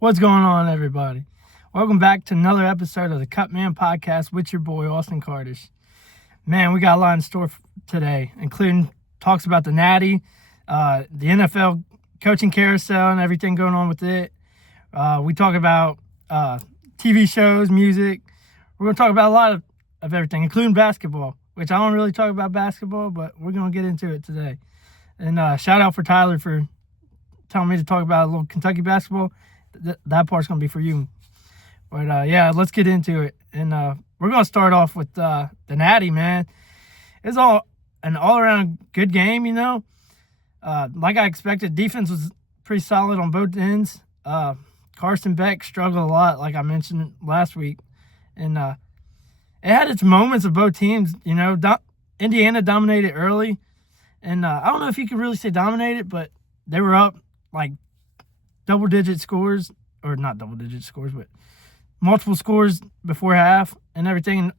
What's going on, everybody? Welcome back to another episode of the Cut Man Podcast with your boy, Austin Cardish. Man, we got a lot in store today, including talks about the Natty, the NFL coaching carousel and everything going on with it. We talk about TV shows, music. We're going to talk about a lot of everything, including basketball, which I don't really talk about basketball, but we're going to get into it today. And shout out for Tyler for telling me to talk about a little Kentucky basketball. That part's going to be for you. But, yeah, let's get into it. And we're going to start off with the Natty, man. It's an all-around good game, you know. Like I expected, defense was pretty solid on both ends. Carson Beck struggled a lot, like I mentioned last week. And it had its moments of both teams, you know. Indiana dominated early. And I don't know if you could really say dominated, but they were up, like, double-digit scores, or not double-digit scores, but multiple scores before half and everything.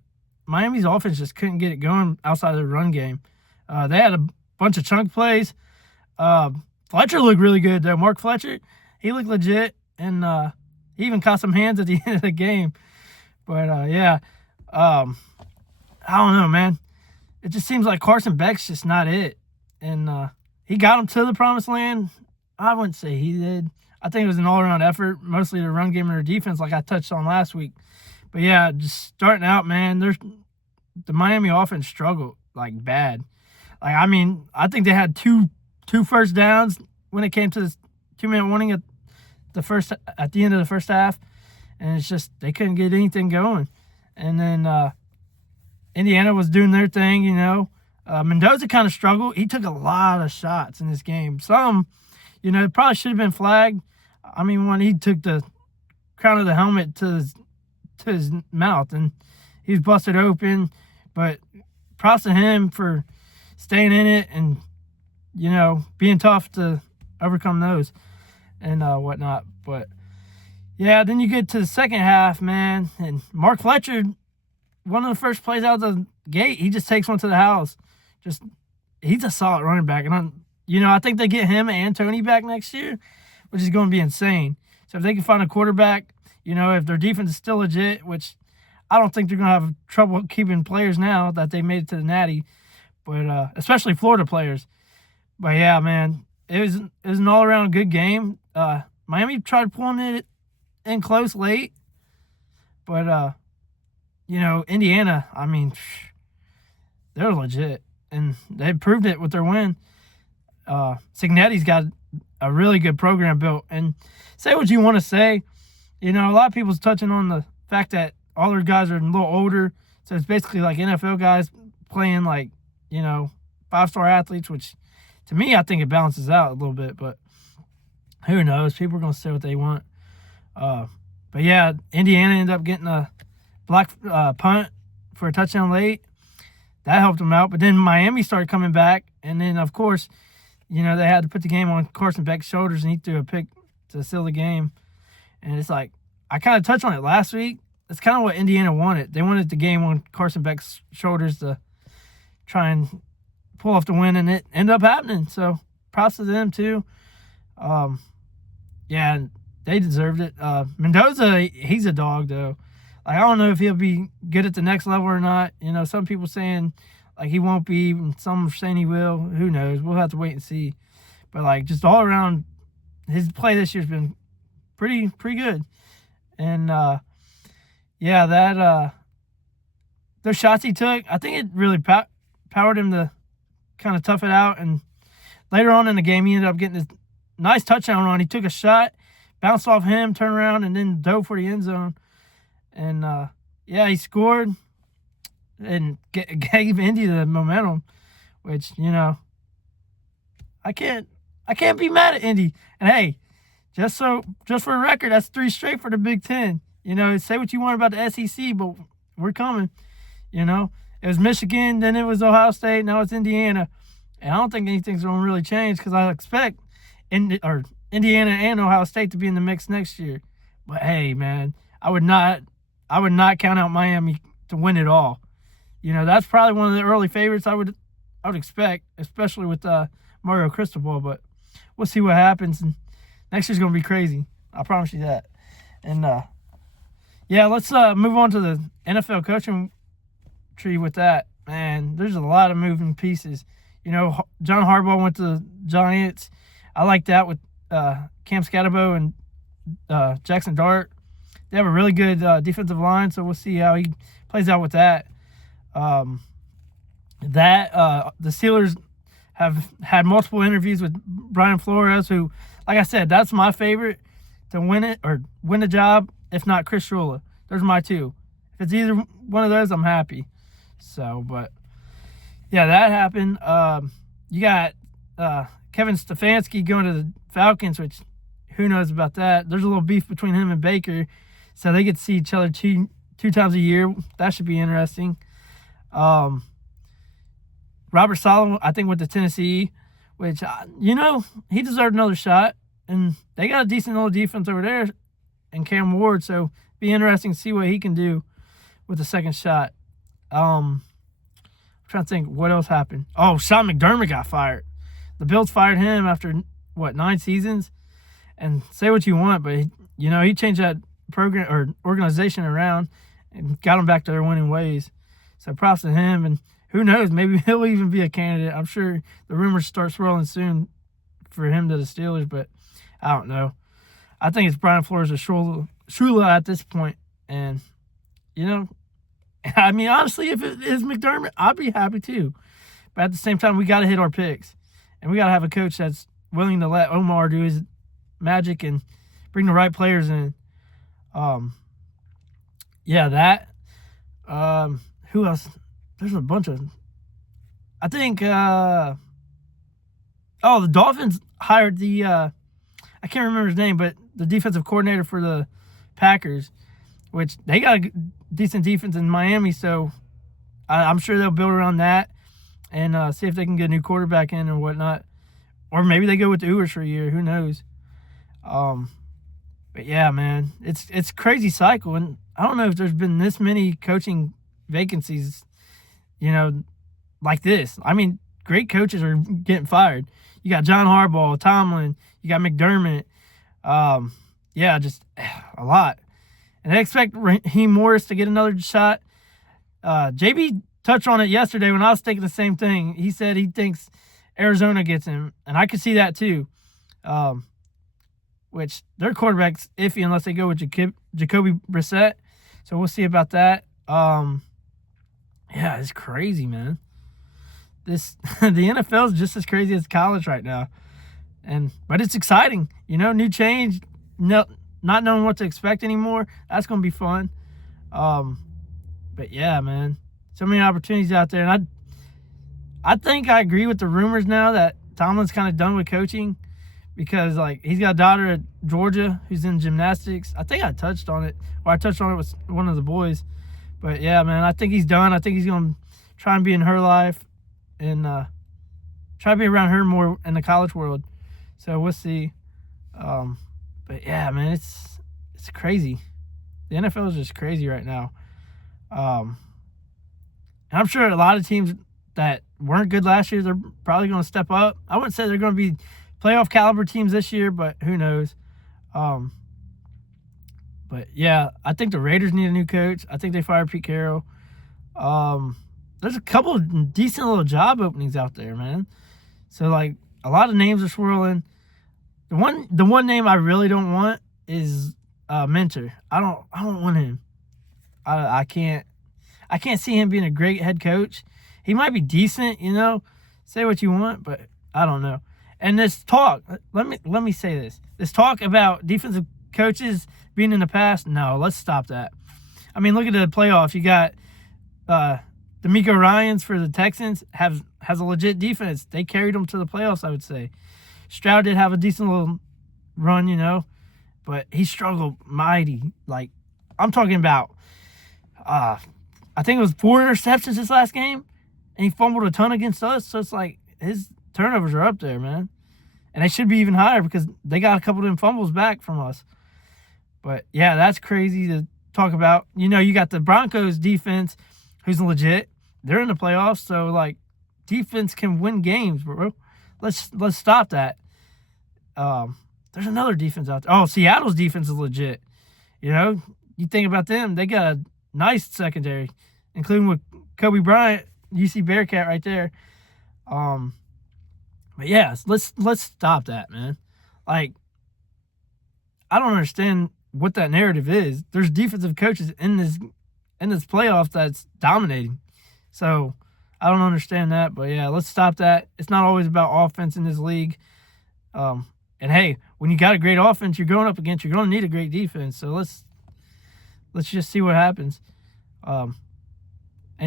Miami's offense just couldn't get it going outside of the run game. They had a bunch of chunk plays. Fletcher looked really good, though. Mark Fletcher, he looked legit, and he even caught some hands at the end of the game. But, yeah, I don't know, man. It just seems like Carson Beck's just not it. And he got him to the promised land. I wouldn't say he did. I think it was an all-around effort, mostly the run game and their defense, like I touched on last week. But, yeah, just starting out, man, the Miami offense struggled, like, bad. Like, I mean, I think they had two first downs when it came to this 2-minute warning at the end of the first half. And it's just they couldn't get anything going. And then Indiana was doing their thing, you know. Mendoza kind of struggled. He took a lot of shots in this game. Some, you know, probably should have been flagged. I mean, when he took the crown of the helmet to his mouth and he was busted open. But props to him for staying in it and, you know, being tough to overcome those and whatnot. But, yeah, then you get to the second half, man, and Mark Fletcher, one of the first plays out of the gate, he just takes one to the house. He's a solid running back. And, I think they get him and Tony back next year, which is going to be insane. So if they can find a quarterback, you know, if their defense is still legit, which I don't think they're going to have trouble keeping players now that they made it to the Natty, but especially Florida players. But, yeah, man, it was an all-around good game. Miami tried pulling it in close late, but, Indiana, I mean, they're legit, and they proved it with their win. Cignetti's got a really good program built, and say what you want to say, you know, a lot of people's touching on the fact that all their guys are a little older, so it's basically like NFL guys playing like, you know, 5-star athletes, which to me, I think it balances out a little bit, but who knows? People are going to say what they want. But yeah, Indiana ended up getting a block punt for a touchdown late. That helped them out. But then Miami started coming back. And then, of course, you know, they had to put the game on Carson Beck's shoulders, and he threw a pick to seal the game. And it's like, I kind of touched on it last week. That's kind of what Indiana wanted. They wanted the game on Carson Beck's shoulders to try and pull off the win, and it ended up happening. So props to them, too. Yeah, they deserved it. Mendoza, he's a dog, though. Like, I don't know if he'll be good at the next level or not. You know, some people saying, like, he won't be, and some are saying he will. Who knows? We'll have to wait and see. But, like, just all around, his play this year's been pretty good. And, yeah, those shots he took, I think it really powered him to kind of tough it out. And later on in the game, he ended up getting this nice touchdown run. He took a shot, bounced off him, turned around, and then dove for the end zone. And, yeah, he scored and gave Indy the momentum, which, you know, I can't be mad at Indy. And, hey, just for a record, that's 3 straight for the Big Ten. You know, say what you want about the SEC, but we're coming, you know. It was Michigan, then it was Ohio State, now it's Indiana. And I don't think anything's going to really change because I expect Indiana and Ohio State to be in the mix next year. But, hey, man, I would not count out Miami to win it all. You know, that's probably one of the early favorites I would expect, especially with Mario Cristobal. But we'll see what happens. And next year's going to be crazy. I promise you that. And yeah, let's move on to the NFL coaching tree with that. Man, there's a lot of moving pieces. You know, John Harbaugh went to the Giants. I like that with Cam Scatterbo and Jackson Dart. They have a really good defensive line, so we'll see how he plays out with that. The Steelers have had multiple interviews with Brian Flores, who, like I said, that's my favorite to win it or win the job, if not Chris Shula. There's my two. If it's either one of those, I'm happy. So, but yeah, that happened. You got Kevin Stefanski going to the Falcons, which who knows about that. There's a little beef between him and Baker, so they get to see each other two times a year. That should be interesting. Robert Saleh, I think, went to Tennessee, which, he deserved another shot. And they got a decent little defense over there in Cam Ward, so be interesting to see what he can do with the second shot. I'm trying to think what else happened. Oh, Sean McDermott got fired. The Bills fired him after, 9 seasons? And say what you want, but, he changed that program or organization around and got them back to their winning ways. So props to him. And who knows, maybe he'll even be a candidate. I'm sure the rumors start swirling soon for him to the Steelers, but I don't know. I think it's Brian Flores or Shula at this point. And, honestly, if it is McDermott, I'd be happy too. But at the same time, we got to hit our picks. And we got to have a coach that's willing to let Omar do his magic and bring the right players in. Who else? There's a bunch of... I think... the Dolphins hired the... I can't remember his name, but the defensive coordinator for the Packers, which they got a decent defense in Miami, so I'm sure they'll build around that and see if they can get a new quarterback in or whatnot. Or maybe they go with the Ewers for a year. Who knows? But yeah, man, it's a crazy cycle, and I don't know if there's been this many coaching vacancies, like this. I mean, great coaches are getting fired. You got John Harbaugh, Tomlin, you got McDermott. Just a lot. And they expect Raheem Morris to get another shot. JB touched on it yesterday when I was thinking the same thing. He said he thinks Arizona gets him, and I could see that too. Which their quarterback's iffy unless they go with Jacoby Brissett. So we'll see about that. It's crazy, man. The NFL is just as crazy as college right now. But it's exciting. New change, not knowing what to expect anymore. That's going to be fun. But yeah, man. So many opportunities out there. And I think I agree with the rumors now that Tomlin's kind of done with coaching because, he's got a daughter at Georgia who's in gymnastics. I think I touched on it. Or I touched on it with one of the boys. But yeah, man, I think he's done. I think he's going to try and be in her life and try to be around her more in the college world. So we'll see. But yeah, man, it's crazy. The NFL is just crazy right now. And I'm sure a lot of teams that weren't good last year, they're probably going to step up. I wouldn't say they're going to be playoff caliber teams this year, but who knows? But yeah, I think the Raiders need a new coach. I think they fired Pete Carroll. There's a couple of decent little job openings out there, man. So a lot of names are swirling. The one name I really don't want is Mentor. I don't want him. I can't see him being a great head coach. He might be decent, say what you want, but I don't know. And this talk, let me say this. This talk about defensive coaches being in the past, no, let's stop that. I mean, look at the playoffs. You got D'Amico Ryans for the Texans has a legit defense. They carried them to the playoffs, I would say. Stroud did have a decent little run, but he struggled mighty. I'm talking about, I think it was 4 interceptions this last game, and he fumbled a ton against us. So it's his turnovers are up there, man. And they should be even higher because they got a couple of them fumbles back from us. But, yeah, that's crazy to talk about. You got the Broncos defense who's legit. They're in the playoffs, so, defense can win games, bro. Let's stop that. There's another defense out there. Oh, Seattle's defense is legit. You know, you think about them, they got a nice secondary, including with Kobe Bryant, UC Bearcat right there. But yeah, let's stop that, man. Like, I don't understand what that narrative is. There's defensive coaches in this playoff that's dominating. So I don't understand that. But yeah, let's stop that. It's not always about offense in this league. And hey, when you got a great offense, you're going up against, you're going to need a great defense. So let's just see what happens. And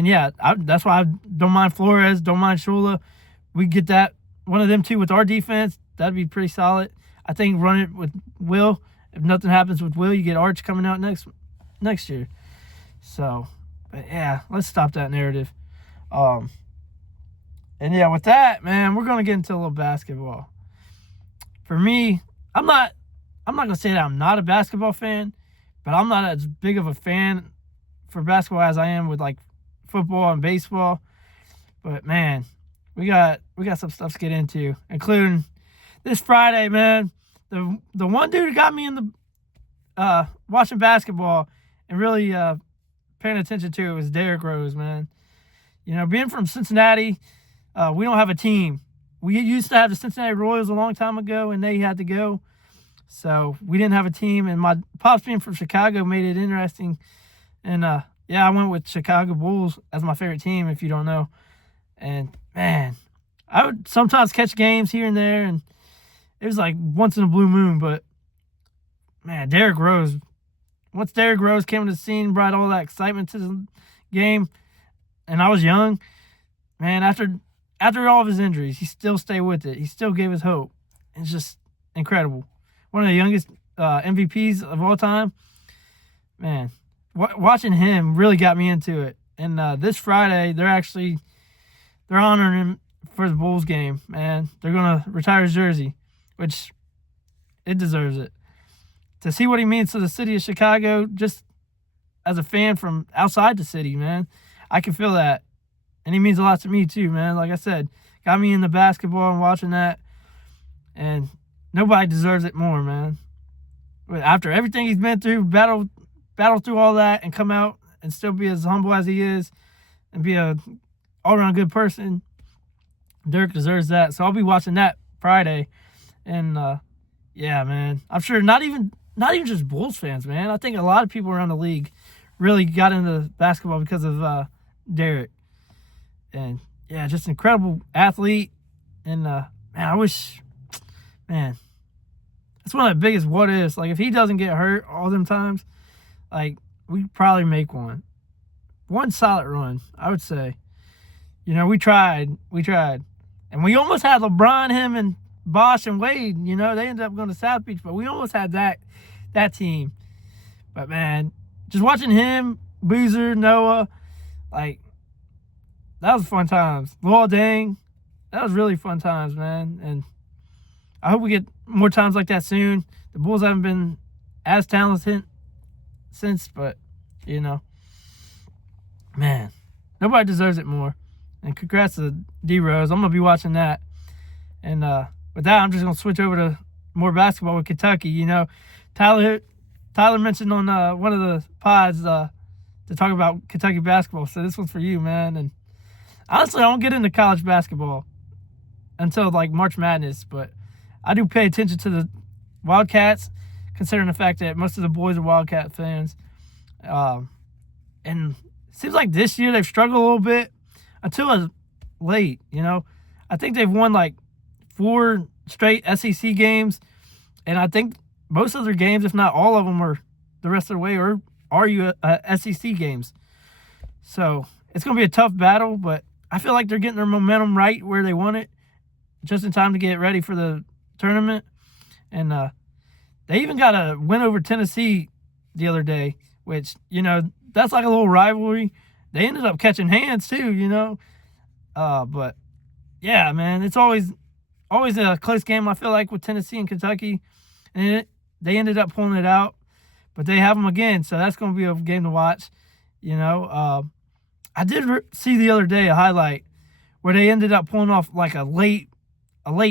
yeah, that's why I don't mind Flores, don't mind Shula. We get that one of them two with our defense. That'd be pretty solid. I think run it with Will. If nothing happens with Will, you get Arch coming out next year. So, but yeah, let's stop that narrative. And yeah, with that, man, we're gonna get into a little basketball. For me, I'm not gonna say that I'm not a basketball fan, but I'm not as big of a fan for basketball as I am with like football and baseball. But man, we got some stuff to get into, including this Friday, man. The one dude who got me in the watching basketball and really paying attention to it was Derrick Rose, man. You know, being from Cincinnati, we don't have a team. We used to have the Cincinnati Royals a long time ago, and they had to go. So we didn't have a team, and my pops being from Chicago made it interesting. And, yeah, I went with Chicago Bulls as my favorite team, if you don't know. And, man, I would sometimes catch games here and there, and it was like once in a blue moon. But, man, Derrick Rose, once Derrick Rose came to the scene, brought all that excitement to the game, and I was young, man, after all of his injuries, he still stayed with it. He still gave us hope. It's just incredible. One of the youngest MVPs of all time. Man, watching him really got me into it. And this Friday, they're honoring him for the Bulls game, man. They're going to retire his jersey, which it deserves it. To see what he means to the city of Chicago, just as a fan from outside the city, man, I can feel that. And he means a lot to me too, man. Like I said, got me into basketball and watching that. And nobody deserves it more, man. But after everything he's been through, battle through all that and come out and still be as humble as he is and be a all-around good person, Derrick deserves that. So I'll be watching that Friday. And, yeah, man, I'm sure not even just Bulls fans, man. I think a lot of people around the league really got into basketball because of Derrick. And, yeah, just an incredible athlete. And, man, I wish, man, that's one of the biggest what ifs. Like, if he doesn't get hurt all them times, like, we'd probably make one solid run, I would say. You know, we tried. And we almost had LeBron, him, and Bosh and Wade. You know, they ended up going to South Beach, but we almost had that team. But, man, just watching him, Boozer, Noah, like, that was fun times. Lil Dang, that was really fun times, man. And I hope we get more times like that soon. The Bulls haven't been as talented since, but, you know, man, nobody deserves it more. And congrats to D Rose. I'm going to be watching that. And with that, I'm just going to switch over to more basketball with Kentucky. You know, Tyler mentioned on one of the pods to talk about Kentucky basketball. So this one's for you, man. And honestly, I don't get into college basketball until like March Madness, but I do pay attention to the Wildcats, considering the fact that most of the boys are Wildcat fans. And it seems like this year they've struggled a little bit until late, you know. I think they've won like 4 straight SEC games, and I think most of their games, if not all of them, are the rest of the way or are SEC games. So it's going to be a tough battle, but I feel like they're getting their momentum right where they want it, just in time to get ready for the tournament. And they even got a win over Tennessee the other day, which, you know, that's like a little rivalry. They ended up catching hands too, you know. But yeah, man, it's always a close game, I feel like, with Tennessee and Kentucky. And they ended up pulling it out, but they have them again, so that's going to be a game to watch, you know. I did see the other day a highlight where they ended up pulling off like a late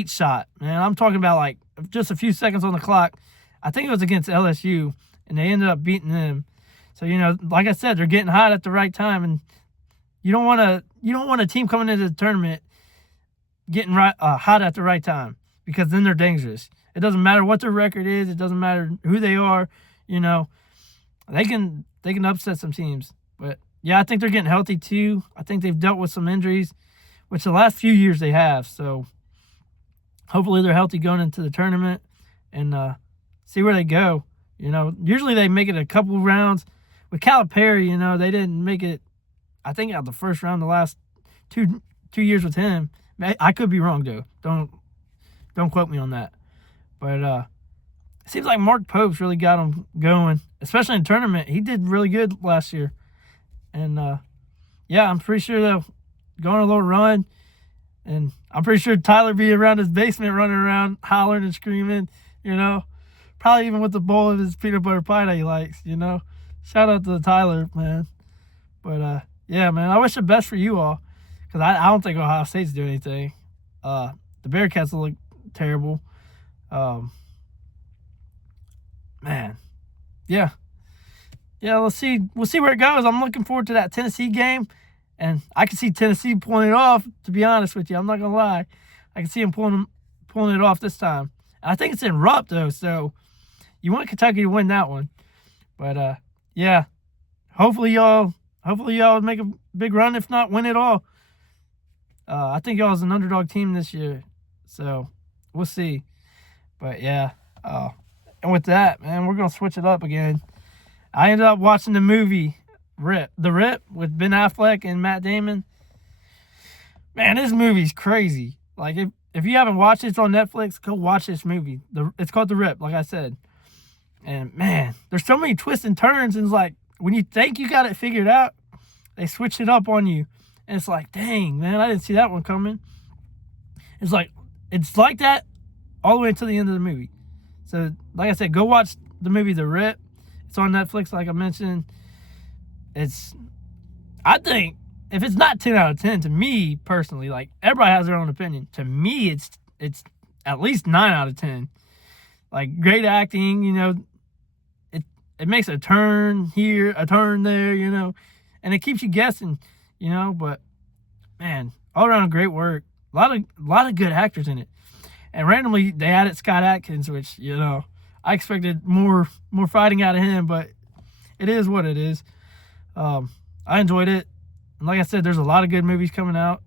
shot, man. I'm talking about like just a few seconds on the clock. I think it was against LSU, and they ended up beating them. So, like I said, they're getting hot at the right time, and you don't want a team coming into the tournament getting hot at the right time, because then they're dangerous. It doesn't matter what their record is. It doesn't matter who they are. They can upset some teams. But yeah, I think they're getting healthy too. I think they've dealt with some injuries, which the last few years they have. So hopefully they're healthy going into the tournament and see where they go. Usually they make it a couple rounds. With Calipari, they didn't make it, I think, out the first round the last two years with him. I could be wrong, though. Don't quote me on that. But it seems like Mark Pope's really got him going, especially in the tournament. He did really good last year. And, yeah, I'm pretty sure they'll go on a little run. And I'm pretty sure Tyler be around his basement running around, hollering and screaming, Probably even with the bowl of his peanut butter pie that he likes, Shout out to Tyler, man. But, yeah, man, I wish the best for you all, because I don't think Ohio State's doing anything. The Bearcats look terrible. Man. Yeah. Yeah, we'll see where it goes. I'm looking forward to that Tennessee game, and I can see Tennessee pulling it off, to be honest with you. I'm not going to lie. I can see them pulling it off this time. And I think it's in Rupp, though, so you want Kentucky to win that one. But, yeah, hopefully y'all make a big run. If not, win it all. I think y'all is an underdog team this year, so we'll see. But yeah, and with that, man, we're gonna switch it up again. I ended up watching the movie The Rip with Ben Affleck and Matt Damon. Man, this movie's crazy. Like if you haven't watched it, it's on Netflix. Go watch this movie. It's called The Rip, like I said. And, man, there's so many twists and turns. And it's like, when you think you got it figured out, they switch it up on you. And it's like, dang, man, I didn't see that one coming. It's like that all the way until the end of the movie. So, like I said, go watch the movie The Rip. It's on Netflix, like I mentioned. I think, if it's not 10 out of 10, to me, personally, like, everybody has their own opinion. To me, it's at least 9 out of 10. Like, great acting, it makes a turn here, a turn there, and it keeps you guessing, but, man, all around great work. A lot of good actors in it. And randomly, they added Scott Adkins, which, I expected more fighting out of him, but it is what it is. I enjoyed it. And like I said, there's a lot of good movies coming out.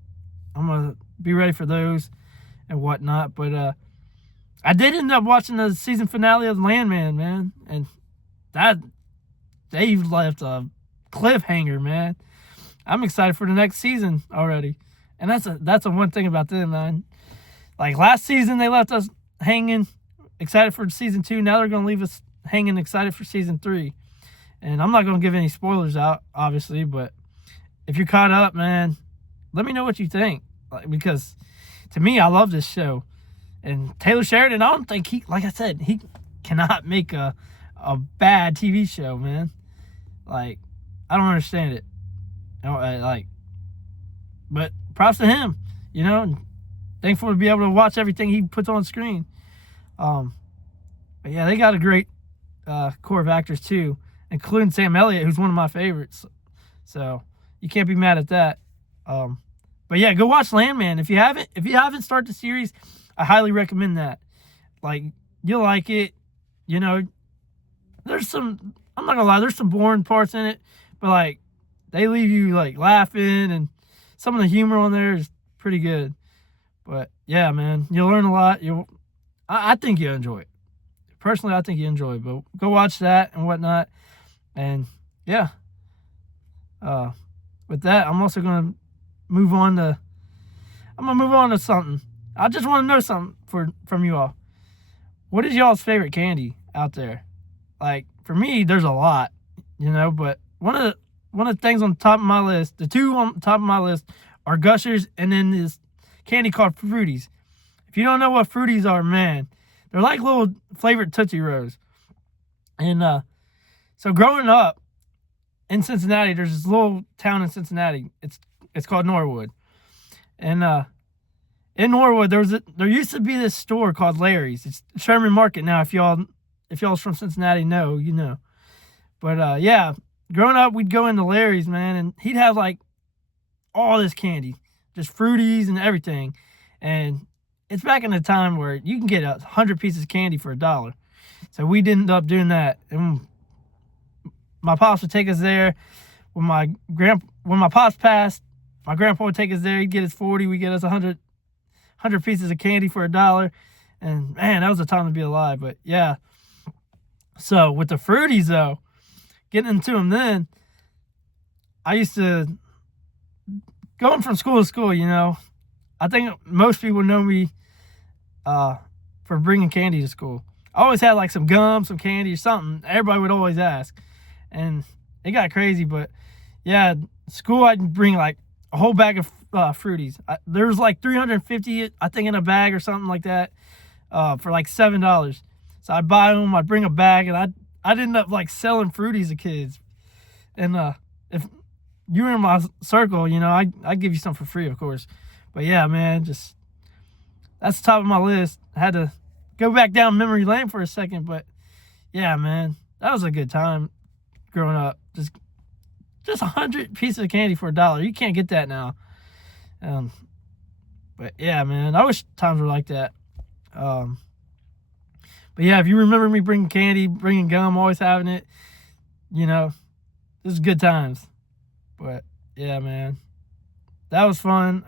I'm going to be ready for those and whatnot. But I did end up watching the season finale of Landman, man. And they left a cliffhanger, man. I'm excited for the next season already. And that's a one thing about them, man. Like last season, they left us hanging, excited for season 2. Now they're going to leave us hanging, excited for season 3. And I'm not going to give any spoilers out, obviously, but if you're caught up, man, let me know what you think. Because to me, I love this show. And Taylor Sheridan, I don't think he cannot make a bad TV show, man. Like, I don't understand it. But props to him, and thankful to be able to watch everything he puts on screen. But yeah, they got a great core of actors too, including Sam Elliott, who's one of my favorites. So you can't be mad at that. But yeah, go watch Landman. If you haven't started the series, I highly recommend that. Like, you'll like it. There's some, I'm not gonna lie, there's some boring parts in it, but like, they leave you like laughing, and some of the humor on there is pretty good. But yeah, man, you'll learn a lot. I think you'll enjoy it. Personally, I think you enjoy it. But go watch that and whatnot. And yeah, with that, I'm also gonna move on to something. I just want to know something from you all. What is y'all's favorite candy out there? Like, for me, there's a lot, but one of the things on top of my list, the two on top of my list are Gushers and then this candy called Fruities. If you don't know what Fruities are, man, they're like little flavored Tootsie Rolls. And so growing up in Cincinnati, there's this little town in Cincinnati. It's called Norwood. And in Norwood, there used to be this store called Larry's. It's Sherman Market now. If y'all's from Cincinnati, know. But yeah, growing up, we'd go into Larry's, man, and he'd have like all this candy, just fruities and everything. And it's back in the time where you can get 100 pieces of candy for $1. So we ended up doing that. And my pops would take us there. When my pops passed, my grandpa would take us there. He'd get us 40. We'd get us 100 pieces of candy for $1. And man, that was a time to be alive. But yeah. So with the fruities though, getting into them then, I used to, going from school to school, you know, I think most people know me for bringing candy to school. I always had like some gum, some candy or something. Everybody would always ask. And it got crazy, but yeah, school I'd bring like a whole bag of fruities. There was like 350, I think, in a bag or something like that, for like $7. So I'd buy them, I'd bring a bag, and I'd end up like selling fruities to kids. And if you were in my circle, you know, I'd give you something for free, of course. But yeah, man, just that's the top of my list. I had to go back down memory lane for a second, but yeah, man, that was a good time growing up. Just 100 pieces of candy for $1. You can't get that now. But yeah, man, I wish times were like that. But yeah, if you remember me bringing candy, bringing gum, always having it, you know, this is good times. But yeah, man, that was fun.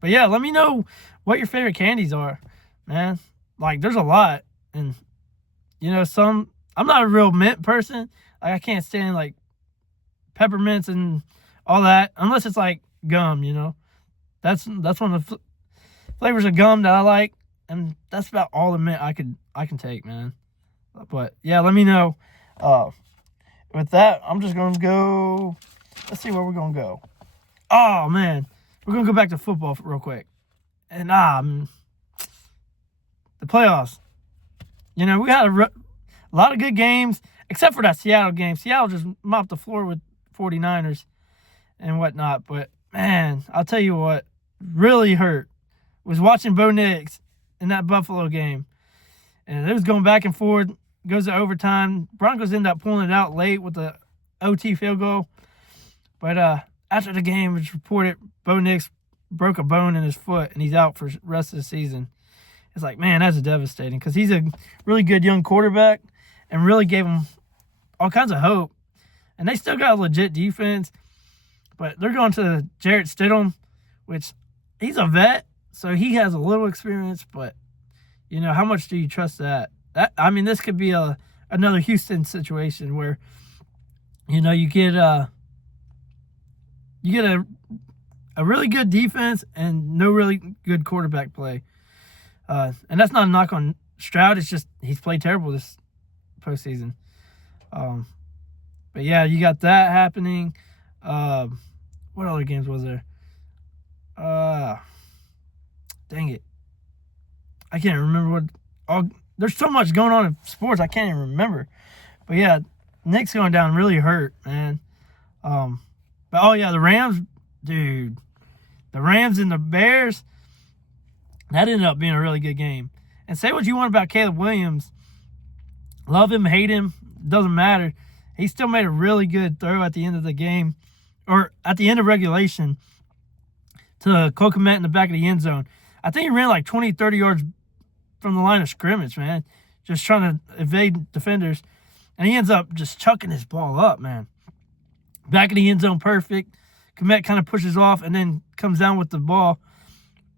But yeah, let me know what your favorite candies are, man. Like, there's a lot. And, you know, I'm not a real mint person. Like, I can't stand, like, peppermints and all that, unless it's, like, gum, you know. That's one of the flavors of gum that I like, and that's about all the mint I can take, man. But, yeah, let me know. With that, I'm just going to go, let's see where we're going to go. Oh, man. We're going to go back to football real quick. And, the playoffs. You know, we had a lot of good games, except for that Seattle game. Seattle just mopped the floor with 49ers and whatnot. But, man, I'll tell you what really hurt was watching Bo Nix in that Buffalo game. And it was going back and forth, goes to overtime. Broncos end up pulling it out late with the OT field goal. But after the game, it was reported Bo Nix broke a bone in his foot, and he's out for the rest of the season. It's like, man, that's devastating because he's a really good young quarterback and really gave him all kinds of hope. And they still got a legit defense, but they're going to Jarrett Stidham, which he's a vet, so he has a little experience, but, you know, how much do you trust that? I mean, this could be another Houston situation where, you know, you get a really good defense and no really good quarterback play. And that's not a knock on Stroud. It's just he's played terrible this postseason. But, yeah, you got that happening. What other games was there? Dang it. I can't remember there's so much going on in sports, I can't even remember. But, yeah, Nick's going down really hurt, man. But, oh, yeah, the Rams, dude. The Rams and the Bears, that ended up being a really good game. And say what you want about Caleb Williams. Love him, hate him, doesn't matter. He still made a really good throw at the end of the game, or at the end of regulation, to Cole Kmet in the back of the end zone. I think he ran like 20, 30 yards from the line of scrimmage, man. Just trying to evade defenders. And he ends up just chucking his ball up, man. Back of the end zone, perfect. Kmet kind of pushes off and then comes down with the ball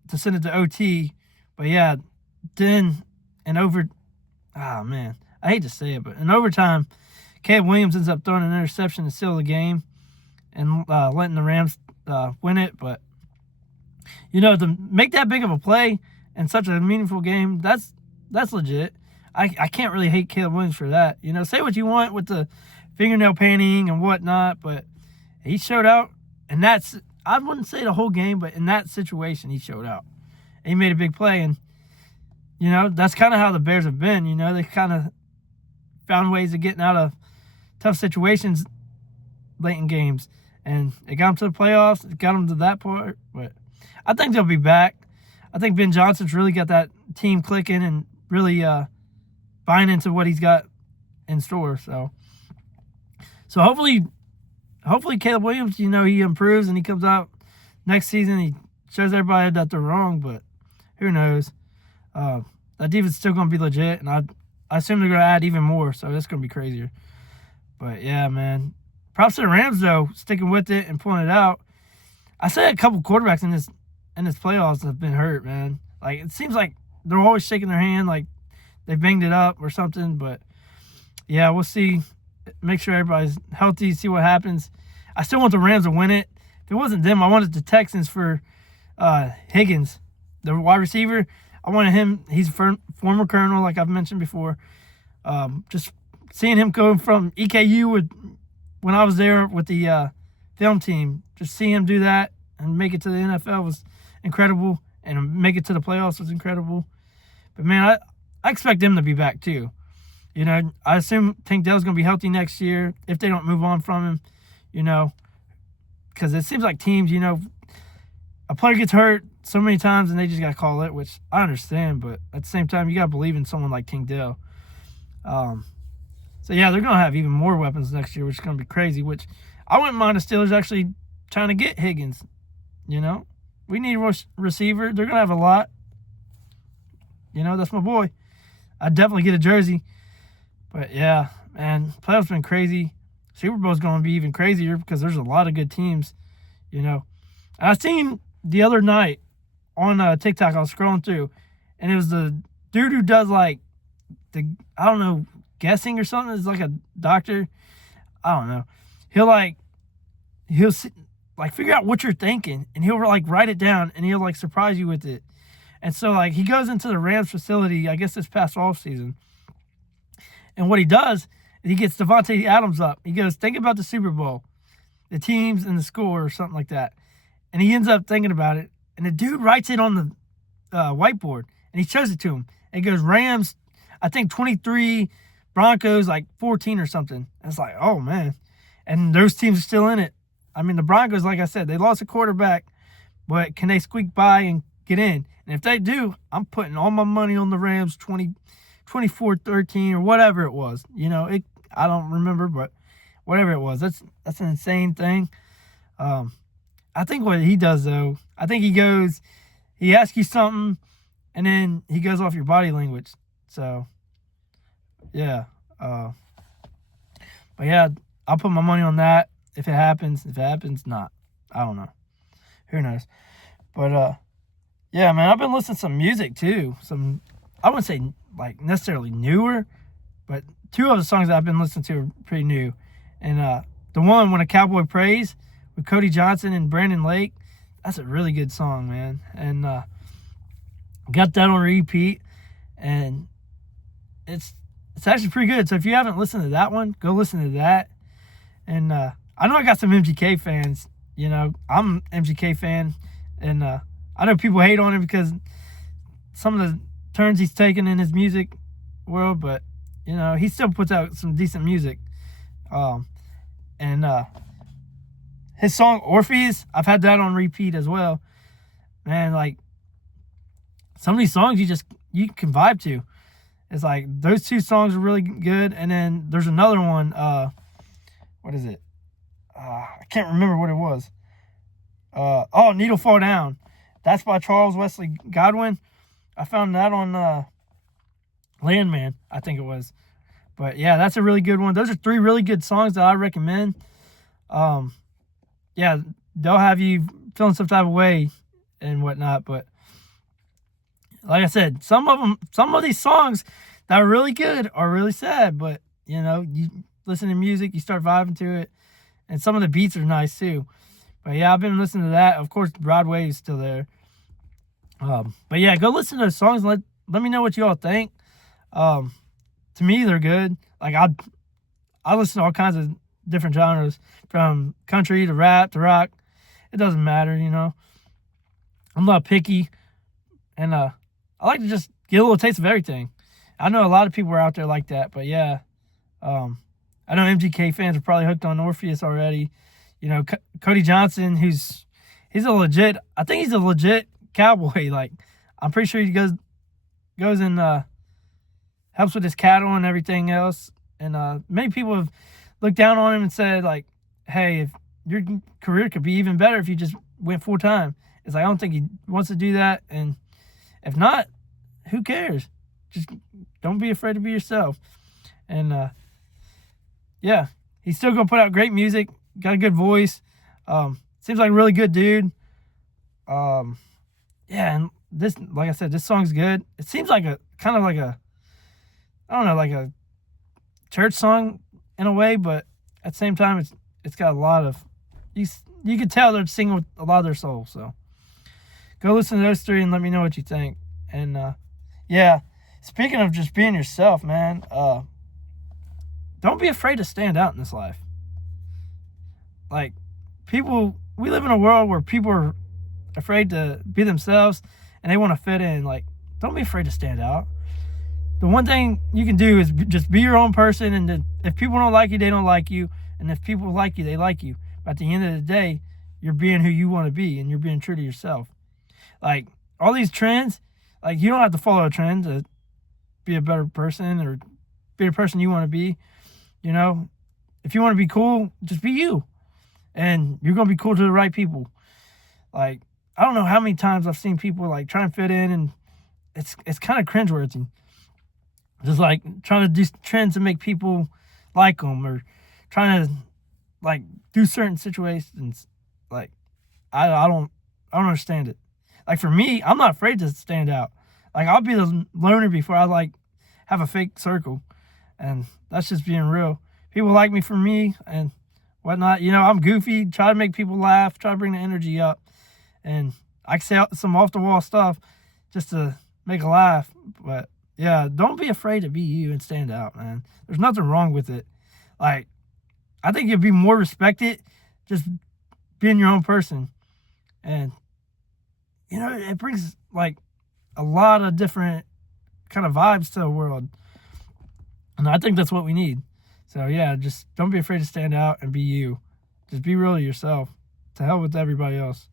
to send it to OT. But, yeah, then man, I hate to say it, but in overtime, Caleb Williams ends up throwing an interception to seal the game and letting the Rams win it. But, you know, to make that big of a play in such a meaningful game, that's legit. I can't really hate Caleb Williams for that. You know, say what you want with the fingernail painting and whatnot, but he showed out. And I wouldn't say the whole game, but in that situation, he showed out. And he made a big play. And, you know, that's kind of how the Bears have been. You know, they kind of found ways of getting out of tough situations late in games. And it got them to the playoffs. It got them to that part. But I think they'll be back. I think Ben Johnson's really got that team clicking and really buying into what he's got in store. So, So hopefully Caleb Williams, he improves and he comes out next season. He shows everybody that they're wrong, but who knows? That defense is still going to be legit, and I assume they're going to add even more, so that's going to be crazier. But, yeah, man. Props to the Rams, though, sticking with it and pulling it out. I said a couple quarterbacks in this playoffs have been hurt, man. Like, it seems like they're always shaking their hand like they banged it up or something. But, yeah, we'll see. Make sure everybody's healthy, see what happens. I still want the Rams to win it. If it wasn't them, I wanted the Texans for Higgins, the wide receiver. I wanted him. He's a former Colonel, like I've mentioned before. Just seeing him go from EKU when I was there with the film team, just seeing him do that and make it to the NFL was incredible, and make it to the playoffs was incredible. But, man, I expect them to be back too. I assume Tank Dell's going to be healthy next year if they don't move on from him, because it seems like teams, a player gets hurt so many times and they just got to call it, which I understand, but at the same time, you got to believe in someone like Tank Dell. So, yeah, they're going to have even more weapons next year, which is going to be crazy, which I wouldn't mind the Steelers actually trying to get Higgins. We need a receiver. They're going to have a lot. That's my boy. I'd definitely get a jersey. But, yeah, man, playoffs been crazy. Super Bowl's going to be even crazier because there's a lot of good teams, And I seen the other night on TikTok, I was scrolling through, and it was the dude who does, guessing or something. It's like a doctor. I don't know. He'll figure out what you're thinking, and he'll, write it down, and he'll, surprise you with it. And so, he goes into the Rams facility, I guess this past offseason, and what he does is he gets Devontae Adams up. He goes, think about the Super Bowl, the teams and the score or something like that. And he ends up thinking about it, and the dude writes it on the whiteboard, and he shows it to him. And he goes, Rams, I think 23, Broncos 14 or something. And it's like, oh, man. And those teams are still in it. I mean, the Broncos, like I said, they lost a quarterback, but can they squeak by and get in? And if they do, I'm putting all my money on the Rams 24-13 or whatever it was. I don't remember, but whatever it was. That's an insane thing. I think what he does, though, I think he asks you something, and then he goes off your body language. So, yeah. But, yeah, I'll put my money on that if it happens. If it happens, not. I don't know. Who knows? But, yeah, man, I've been listening to some music, too. I wouldn't say, necessarily newer, but two of the songs that I've been listening to are pretty new. And the one, When a Cowboy Prays, with Cody Johnson and Brandon Lake, that's a really good song, man. And got that on repeat, and it's actually pretty good. So if you haven't listened to that one, go listen to that. And I know I got some MGK fans. I'm an MGK fan, and I know people hate on him because some of the turns he's taken in his music world, but he still puts out some decent music. And his song Orpheus, I've had that on repeat as well. Man, some of these songs you can vibe to. It's those two songs are really good, and then there's another one. What is it? I can't remember what it was. Needle Fall Down. That's by Charles Wesley Godwin. I found that on Landman, I think it was. But, yeah, that's a really good one. Those are three really good songs that I recommend. Yeah, they'll have you feeling some type of way and whatnot. But, like I said, some of these songs that are really good are really sad. But, you listen to music, you start vibing to it. And some of the beats are nice, too. But, yeah, I've been listening to that. Of course, Broadway is still there. But, yeah, go listen to those songs and let me know what you all think. To me, they're good. I listen to all kinds of different genres, from country to rap to rock. It doesn't matter, I'm not picky, and I like to just get a little taste of everything. I know a lot of people are out there like that, but yeah, I know MGK fans are probably hooked on Orpheus already. Cody Johnson, he's a legit cowboy. I'm pretty sure he goes and helps with his cattle and everything else. And many people have looked down on him and said, like, hey, if your career could be even better if you just went full time. It's like, I don't think he wants to do that. And if not, who cares? Just don't be afraid to be yourself. And yeah, he's still gonna put out great music. Got a good voice. Seems like a really good dude. Yeah, and this, like I said, this song's good. It seems like a kind of like a, I don't know, like a church song in a way, but at the same time, it's got a lot of, you can tell they're singing with a lot of their soul. So go listen to those three and let me know what you think. And yeah, speaking of just being yourself, man, don't be afraid to stand out in this life. Like, we live in a world where people are afraid to be themselves and they want to fit in. Like, don't be afraid to stand out. The one thing you can do is just be your own person, and then if people don't like you, they don't like you, and if people like you, they like you. But at the end of the day, you're being who you want to be, and you're being true to yourself. Like, all these trends, like, you don't have to follow a trend to be a better person or be the person you want to be. You know, if you want to be cool, just be you, and you're going to be cool to the right people. Like, I don't know how many times I've seen people, like, try and fit in, and it's kind of cringeworthy. Just, like, trying to do trends to make people like them, or trying to, like, do certain situations. Like, I don't understand it. Like, for me, I'm not afraid to stand out. Like, I'll be the loner before I, like, have a fake circle. And that's just being real. People like me for me and whatnot. You know, I'm goofy, try to make people laugh, try to bring the energy up. And I say some off-the-wall stuff just to make a laugh. But, yeah, don't be afraid to be you and stand out, man. There's nothing wrong with it. Like, I think you'd be more respected just being your own person. And, you know, it brings, like, a lot of different kind of vibes to the world. And I think that's what we need. So, yeah, just don't be afraid to stand out and be you. Just be real to yourself. To hell with everybody else.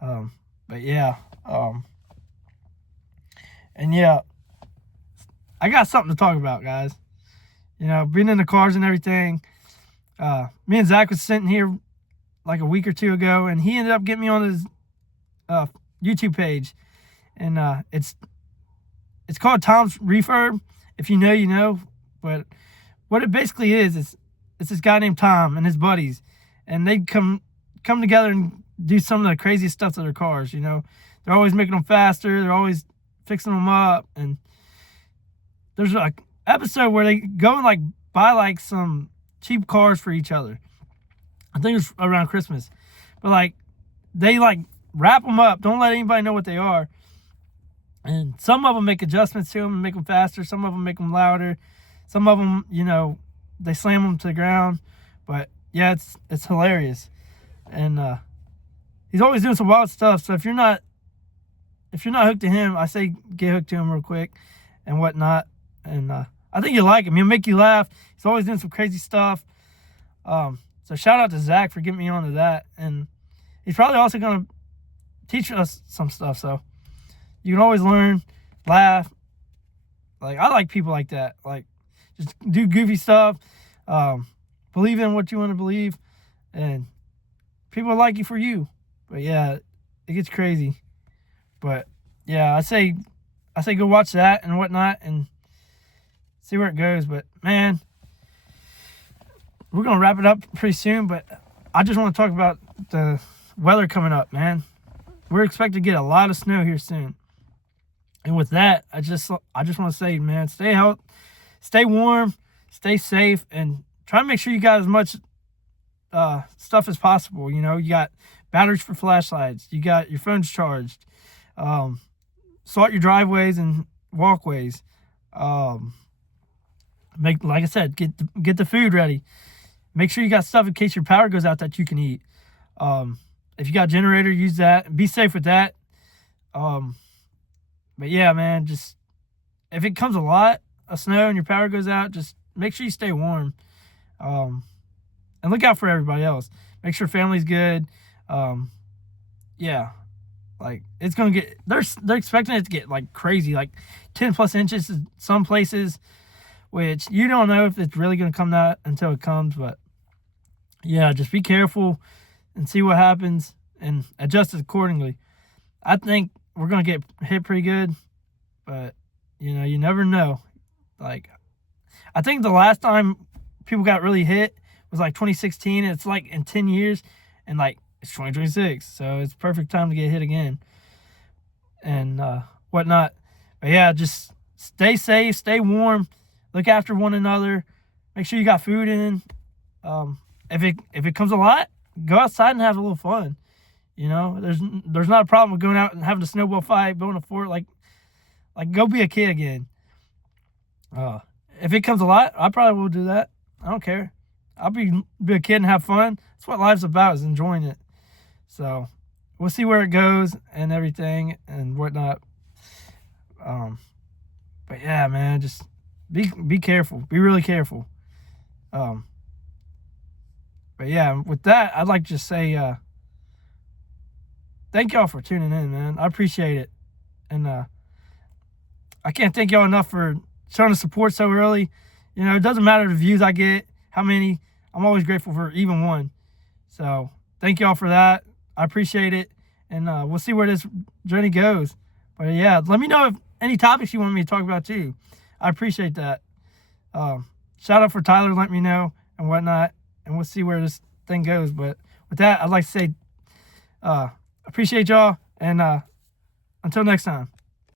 But, yeah. And, yeah, I got something to talk about, guys. You know, being in the cars and everything. Me and Zach was sitting here like a week or two ago, and he ended up getting me on his YouTube page. And it's called Tom's Refurb. If you know, you know. But what it basically is, it's this guy named Tom and his buddies. And they come together and do some of the craziest stuff to their cars, you know. They're always making them faster. They're always fixing them up. And there's an episode where they go and, like, buy, like, some cheap cars for each other. I think it's around Christmas. But, like, they, like, wrap them up. Don't let anybody know what they are. And some of them make adjustments to them and make them faster. Some of them make them louder. Some of them, you know, they slam them to the ground. But, yeah, it's hilarious. And he's always doing some wild stuff. So if you're not hooked to him, I say get hooked to him real quick and whatnot. And I think you'll like him. He'll make you laugh. He's always doing some crazy stuff. So shout out to Zach for getting me onto that. And he's probably also going to teach us some stuff. So you can always learn, laugh. Like, I like people like that. Like, just do goofy stuff. Believe in what you want to believe. And people like you for you. But, yeah, it gets crazy. But, yeah, I say go watch that and whatnot and see where it goes. But, man, we're going to wrap it up pretty soon. But I just want to talk about the weather coming up, man. We're expected to get a lot of snow here soon. And with that, I just want to say, man, stay healthy, stay warm, stay safe, and try to make sure you got as much stuff as possible. You know, you got batteries for flashlights, you got your phones charged, salt your driveways and walkways. Like I said, get the food ready. Make sure you got stuff in case your power goes out that you can eat. If you got a generator, use that. Be safe with that. But yeah, man, just if it comes a lot of snow and your power goes out, just make sure you stay warm. And look out for everybody else. Make sure family's good. Yeah, like it's gonna get. They're expecting it to get like crazy, like 10+ inches in some places. which you don't know if it's really going to come out until it comes. But yeah, just be careful and see what happens and adjust it accordingly. I think we're going to get hit pretty good, but you never know. Like, I think the last time people got really hit was like 2016. It's like in 10 years, and like it's 2026, so it's perfect time to get hit again and whatnot. But yeah, just stay safe, stay warm, look after one another, make sure you got food in. If it comes a lot, go outside and have a little fun. There's not a problem with going out and having a snowball fight, building a fort. Like go be a kid again. If it comes a lot, I probably will do that. I don't care. I'll be a kid and have fun. That's what life's about, is enjoying it. So we'll see where it goes and everything and whatnot. But yeah, man, just be careful. Be really careful. But yeah, with that, I'd like to just say thank y'all for tuning in, man. I appreciate it. And I can't thank y'all enough for showing the support so early. It doesn't matter the views I get, how many. I'm always grateful for even one. So thank y'all for that. I appreciate it. And we'll see where this journey goes. But yeah, let me know if any topics you want me to talk about too. I appreciate that. Shout out for Tyler, let me know and whatnot. And we'll see where this thing goes. But with that, I'd like to say appreciate y'all. And until next time.